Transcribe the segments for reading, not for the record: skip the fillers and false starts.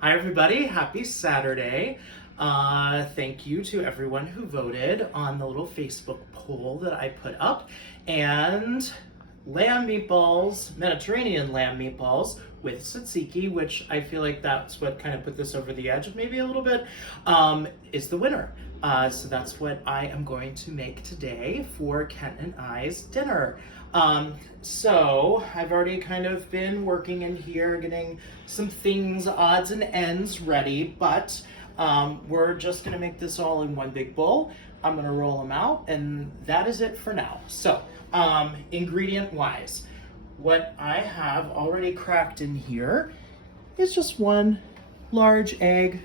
Hi everybody, happy Saturday. Thank you to everyone who voted on the little Facebook poll that I put up. And lamb meatballs, Mediterranean lamb meatballs with tzatziki, which I feel like that's what kind of put this over the edge maybe a little bit, is the winner. So that's what I am going to make today for Kent and I's dinner. So I've already kind of been working in here, getting some things, odds and ends ready, but we're just gonna make this all in one big bowl. I'm gonna roll them out, and that is it for now. So, ingredient wise, what I have already cracked in here is just one large egg,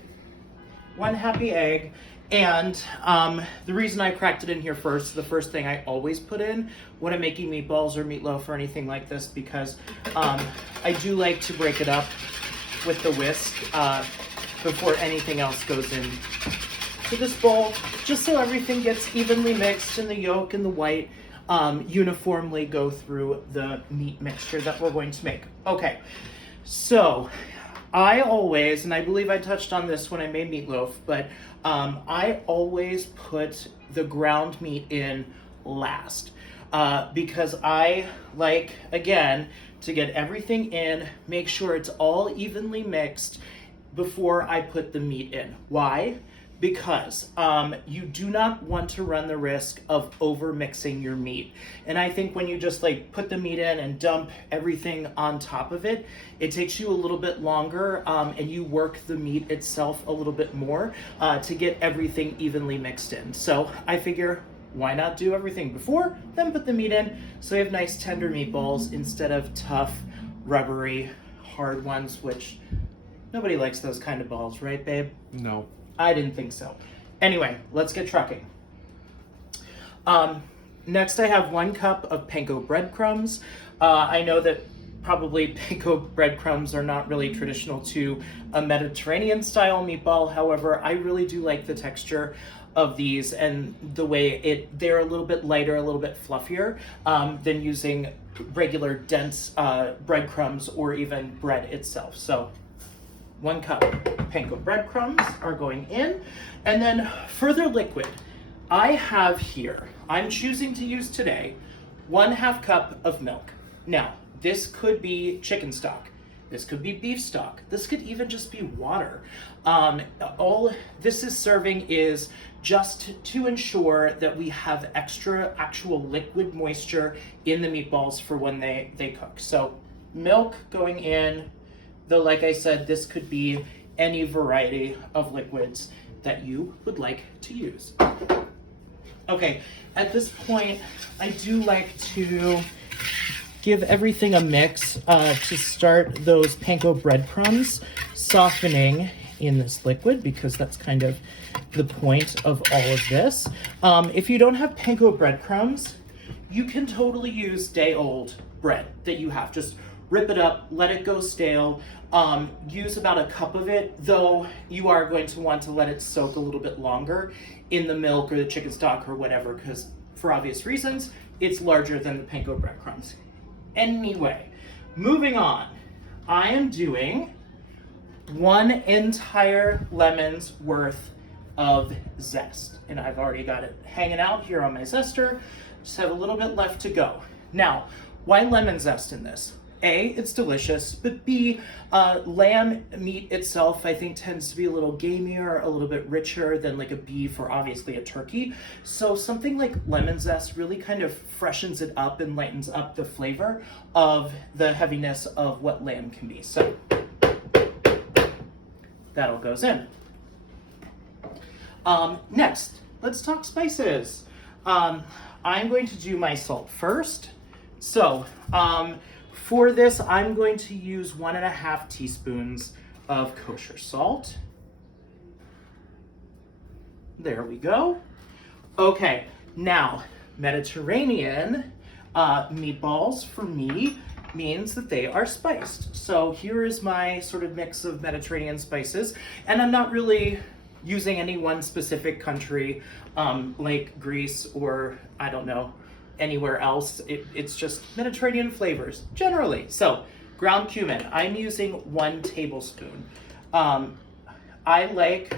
one happy egg. And the reason I cracked it in here first, the first thing I always put in when I'm making meatballs or meatloaf or anything like this, because I do like to break it up with the whisk before anything else goes in to this bowl, just so everything gets evenly mixed and the yolk and the white uniformly go through the meat mixture that we're going to make. Okay, so I always, and I believe I touched on this when I made meatloaf, but I always put the ground meat in last because I like, again, to get everything in, make sure it's all evenly mixed before I put the meat in. Why? Because you do not want to run the risk of over mixing your meat. And I think when you just like put the meat in and dump everything on top of it, it takes you a little bit longer and you work the meat itself a little bit more to get everything evenly mixed in. So I figure, why not do everything before, then put the meat in, so you have nice tender meatballs instead of tough, rubbery, hard ones, which nobody likes those kind of balls, right, babe? No. I didn't think so. Anyway, let's get trucking. Next I have 1 cup of Panko breadcrumbs. I know that probably Panko breadcrumbs are not really traditional to a Mediterranean style meatball. However, I really do like the texture of these and the way they're a little bit lighter, a little bit fluffier than using regular dense breadcrumbs or even bread itself. So 1 cup Panko breadcrumbs are going in. And then further liquid, I have here, I'm choosing to use today, 1/2 cup of milk. Now, this could be chicken stock. This could be beef stock. This could even just be water. All this is serving is just to ensure that we have extra actual liquid moisture in the meatballs for when they cook. So milk going in. Though, like I said, this could be any variety of liquids that you would like to use. Okay, at this point, I do like to give everything a mix to start those Panko breadcrumbs softening in this liquid, because that's kind of the point of all of this. If you don't have Panko breadcrumbs, you can totally use day-old bread that you have. Just rip it up, let it go stale. Use about 1 cup of it, though you are going to want to let it soak a little bit longer in the milk or the chicken stock or whatever, because for obvious reasons, it's larger than the Panko breadcrumbs. Anyway, moving on, I am doing 1 entire lemon's worth of zest, and I've already got it hanging out here on my zester. Just have a little bit left to go. Now, why lemon zest in this? A, it's delicious, but B, lamb meat itself, I think, tends to be a little gamier, a little bit richer than like a beef or obviously a turkey. So something like lemon zest really kind of freshens it up and lightens up the flavor of the heaviness of what lamb can be. So that all goes in. Next, let's talk spices. I'm going to do my salt first. So, for this, I'm going to use 1.5 teaspoons of kosher salt. There we go. Okay, now, Mediterranean meatballs for me means that they are spiced. So here is my sort of mix of Mediterranean spices, and I'm not really using any one specific country like Greece or, I don't know, anywhere else. It's just Mediterranean flavors generally. So ground cumin, I'm using 1 tablespoon. I like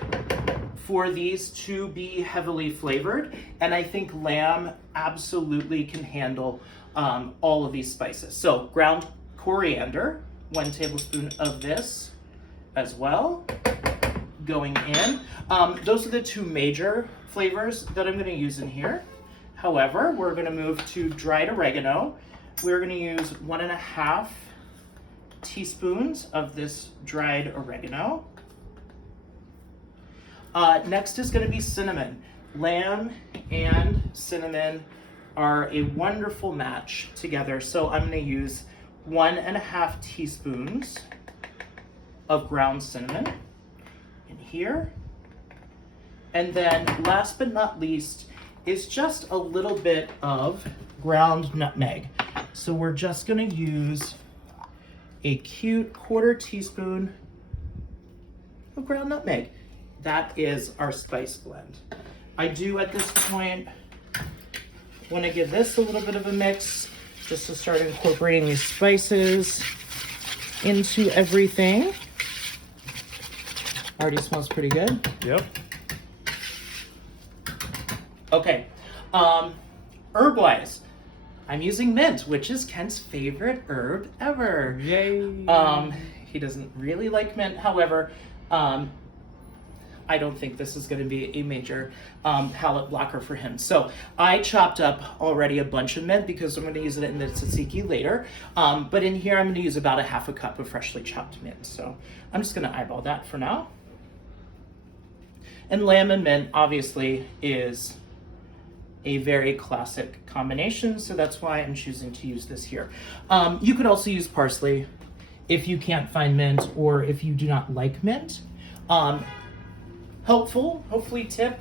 for these to be heavily flavored, and I think lamb absolutely can handle all of these spices. So ground coriander, 1 tablespoon of this as well, going in. Those are the 2 major flavors that I'm going to use in here. However, we're going to move to dried oregano. We're going to use 1.5 teaspoons of this dried oregano. Next is going to be cinnamon. Lamb and cinnamon are a wonderful match together, so I'm going to use 1.5 teaspoons of ground cinnamon in here. And then last but not least is just a little bit of ground nutmeg. So we're just going to use a cute 1/4 teaspoon of ground nutmeg. That is our spice blend. I do at this point want to give this a little bit of a mix just to start incorporating these spices into everything. Already smells pretty good. Yep. Okay, herb-wise, I'm using mint, which is Kent's favorite herb ever. Yay. He doesn't really like mint, however, I don't think this is going to be a major palate blocker for him. So I chopped up already a bunch of mint because I'm going to use it in the tzatziki later. But in here, I'm going to use about 1/2 cup of freshly chopped mint. So I'm just going to eyeball that for now. And lamb and mint obviously is a very classic combination, so that's why I'm choosing to use this here. You could also use parsley if you can't find mint or if you do not like mint. Hopefully tip,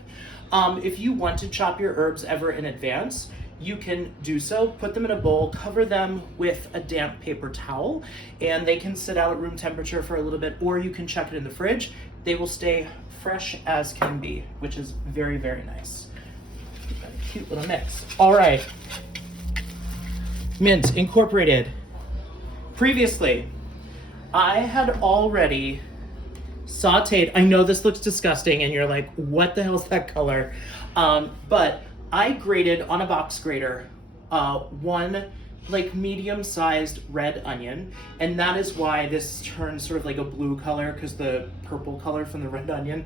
if you want to chop your herbs ever in advance, you can do so. Put them in a bowl, cover them with a damp paper towel, and they can sit out at room temperature for a little bit, or you can chuck it in the fridge. They will stay fresh as can be, which is very, very nice. Cute little mix. All right. Mint incorporated. Previously, I had already sauteed. I know this looks disgusting and you're like, what the hell is that color? But I grated on a box grater 1 like medium-sized red onion, and that is why this turns sort of like a blue color, because the purple color from the red onion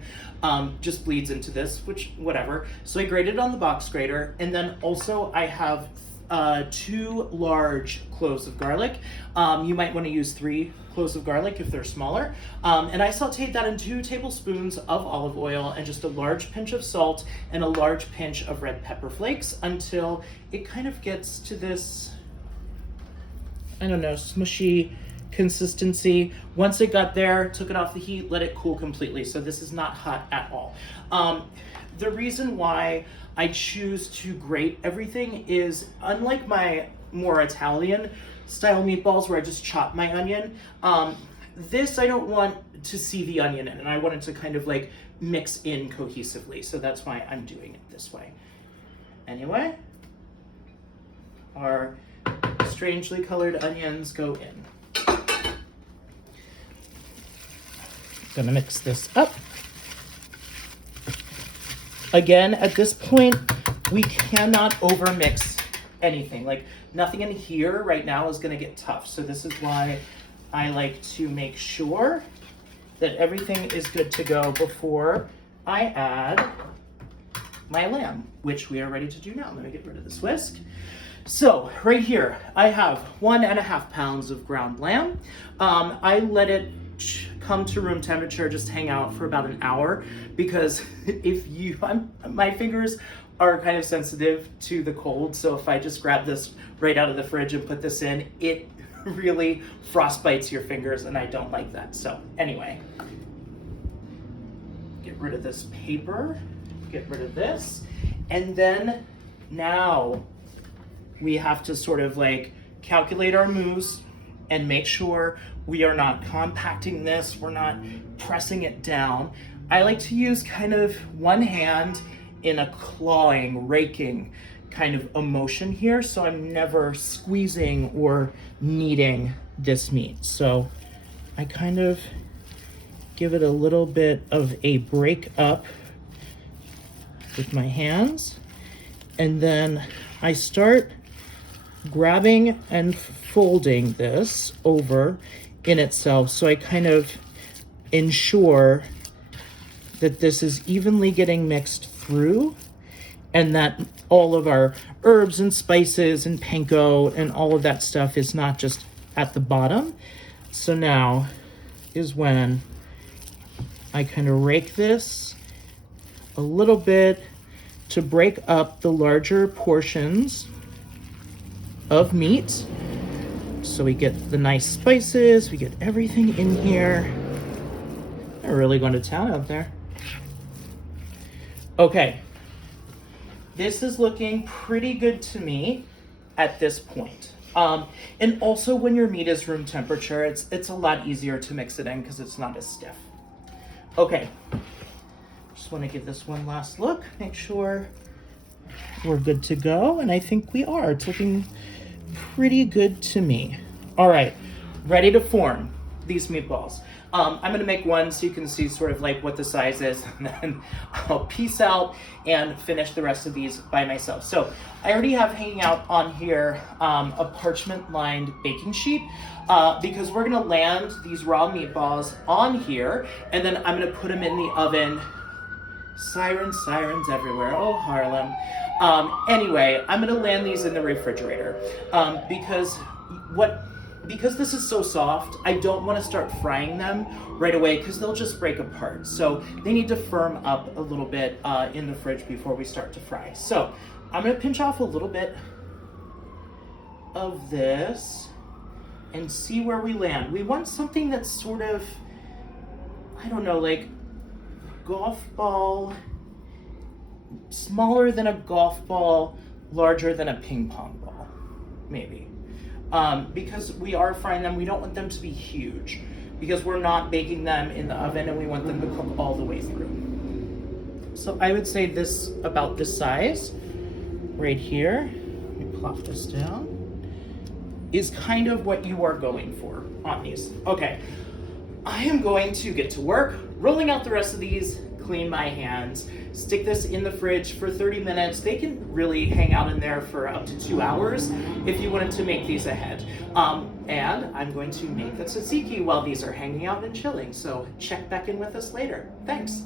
just bleeds into this, which whatever. So I grated it on the box grater, and then also I have 2 large cloves of garlic. You might want to use 3 cloves of garlic if they're smaller. And I sauteed that in 2 tablespoons of olive oil and just a large pinch of salt and a large pinch of red pepper flakes until it kind of gets to this, I don't know, smushy consistency. Once it got there, took it off the heat, let it cool completely. So this is not hot at all. The reason why I choose to grate everything is, unlike my more Italian style meatballs where I just chop my onion, this I don't want to see the onion in, and I want it to kind of like mix in cohesively. So that's why I'm doing it this way. Anyway, our strangely colored onions go in. Gonna mix this up. Again, at this point, we cannot overmix anything. Like, nothing in here right now is gonna get tough. So this is why I like to make sure that everything is good to go before I add my lamb, which we are ready to do now. Let me get rid of this whisk. So right here, I have 1.5 pounds of ground lamb. I let it come to room temperature, just hang out for about an hour, because my fingers are kind of sensitive to the cold. So if I just grab this right out of the fridge and put this in, it really frostbites your fingers, and I don't like that. So anyway, get rid of this paper, get rid of this, and then now we have to sort of like calculate our moves and make sure we are not compacting this, we're not pressing it down. I like to use kind of one hand in a clawing, raking kind of a motion here, so I'm never squeezing or kneading this meat. So I kind of give it a little bit of a break up with my hands. And then I start grabbing and folding this over in itself, so I kind of ensure that this is evenly getting mixed through, and that all of our herbs and spices and panko and all of that stuff is not just at the bottom. So now is when I kind of rake this a little bit to break up the larger portions of meat. So we get the nice spices, we get everything in here. They're really going to town out there. Okay, this is looking pretty good to me at this point. And also when your meat is room temperature, it's a lot easier to mix it in because it's not as stiff. Okay, just want to give this one last look, make sure we're good to go, and I think we are. It's looking pretty good to me. All right, ready to form these meatballs. I'm gonna make one so you can see sort of like what the size is, and then I'll piece out and finish the rest of these by myself. So I already have hanging out on here a parchment lined baking sheet because we're gonna land these raw meatballs on here, and then I'm gonna put them in the oven. Sirens everywhere, oh Harlem. Anyway, I'm gonna land these in the refrigerator because this is so soft, I don't want to start frying them right away because they'll just break apart. So they need to firm up a little bit in the fridge before we start to fry. So I'm going to pinch off a little bit of this and see where we land. We want something that's sort of, I don't know, like golf ball, smaller than a golf ball, larger than a ping pong ball, maybe. Because we are frying them, we don't want them to be huge because we're not baking them in the oven and we want them to cook all the way through. So I would say this, about this size right here, let me plop this down, is kind of what you are going for on these. Okay, I am going to get to work rolling out the rest of these, clean my hands, stick this in the fridge for 30 minutes. They can really hang out in there for up to 2 hours if you wanted to make these ahead. And I'm going to make the tzatziki while these are hanging out and chilling. So check back in with us later. Thanks.